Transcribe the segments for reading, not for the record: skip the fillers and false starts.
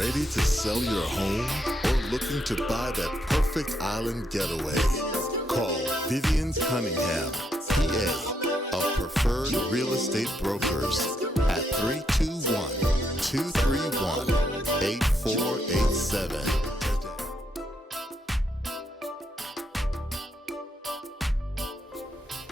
Ready to sell your home or looking to buy that perfect island getaway? Call Vivienne Cunningham, PA, of Preferred Real Estate Brokers at 321-231-8487.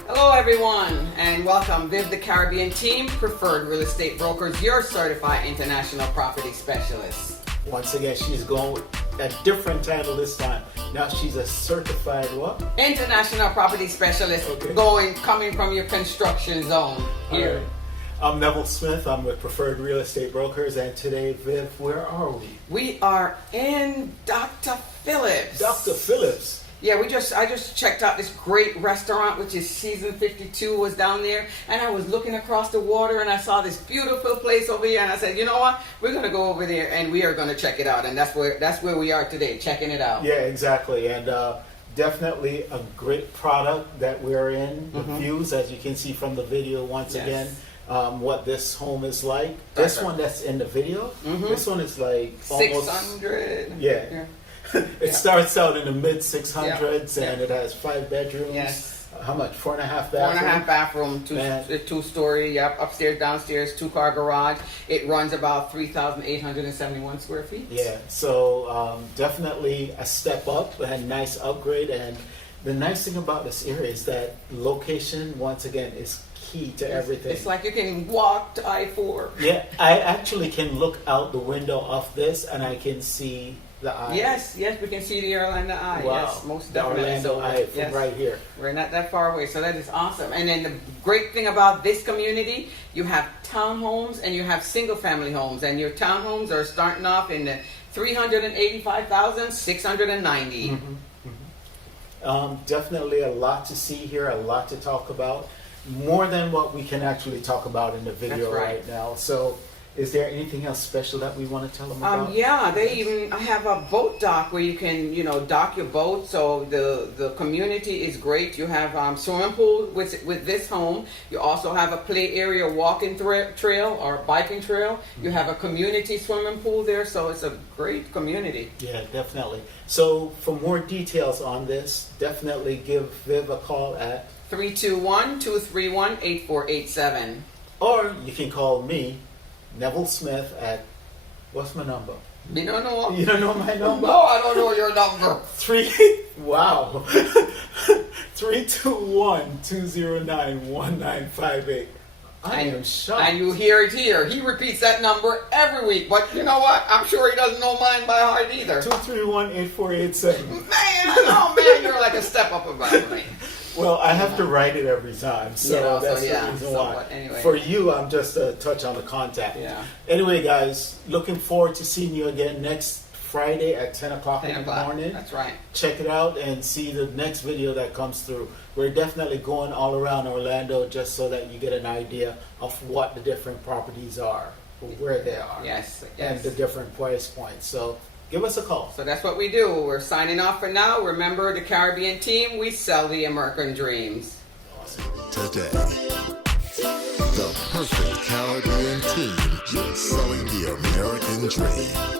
Hello everyone, and welcome. Viv the Caribbean team, Preferred Real Estate Brokers, your certified international property specialist. Once again, she's going with a different title this time. Now she's a certified what? International property specialist, Okay. coming from your construction zone here. Right. I'm Neville Smith. I'm with Preferred Real Estate Brokers, and today, Viv, where are we? We are in Dr. Phillips. Dr. Phillips. Yeah, I just checked out this great restaurant, which is Season 52 was down there, and I was looking across the water and I saw this beautiful place over here, and I said, you know what, we're gonna go over there and we are gonna check it out, and that's where we are today, checking it out. Yeah, exactly, and definitely a great product that we're in. The views, as you can see from the video, once again, what this home is like. This one that's in the video, this one is like almost 600. Yeah. It starts out in the mid 600s and it has 5 bedrooms. Yes. How much? 4.5 bathrooms? 4.5 bathroom, two-story, yep, upstairs, downstairs, 2-car garage. It runs about 3,871 square feet. Yeah, so definitely a step up, a nice upgrade. And the nice thing about this area is that location, once again, is key to everything. It's like you can walk to I-4. Yeah, I actually can look out the window of this and I can see the eye. Yes, we can see the Orlando Eye. Wow. Yes, most definitely. Orlando Eye from right here. We're not that far away, so that is awesome. And then the great thing about this community, you have townhomes and you have single-family homes, and your townhomes are starting off in the 385,690. Definitely a lot to see here, a lot to talk about. More than what we can actually talk about in the video right now. So, is there anything else special that we want to tell them about? Yeah, they even have a boat dock where you can, dock your boat. So the community is great. You have swimming pool with this home. You also have a play area, walking trail or biking trail. You have a community swimming pool there. So it's a great community. Yeah, definitely. So for more details on this, definitely give Viv a call at 321-231-8487. Or you can call me, Neville Smith, at, what's my number? You don't know? You don't know my number? No, I don't know your number. 321-209-1958. I am shocked. And you hear it here. He repeats that number every week. But you know what? I'm sure he doesn't know mine by heart either. 231-8487. Man, you're like a step up above me. Well, I have to write it every time, so that's the reason why. Anyway. For you, I'm just a touch on the contact. Yeah. Anyway, guys, looking forward to seeing you again next Friday at 10 o'clock in the morning. That's right. Check it out and see the next video that comes through. We're definitely going all around Orlando just so that you get an idea of what the different properties are, where they are, yes. and the different price points. So give us a call. So that's what we do. We're signing off for now. Remember, the Caribbean team, we sell the American dreams. Today, the perfect Caribbean team selling the American dream.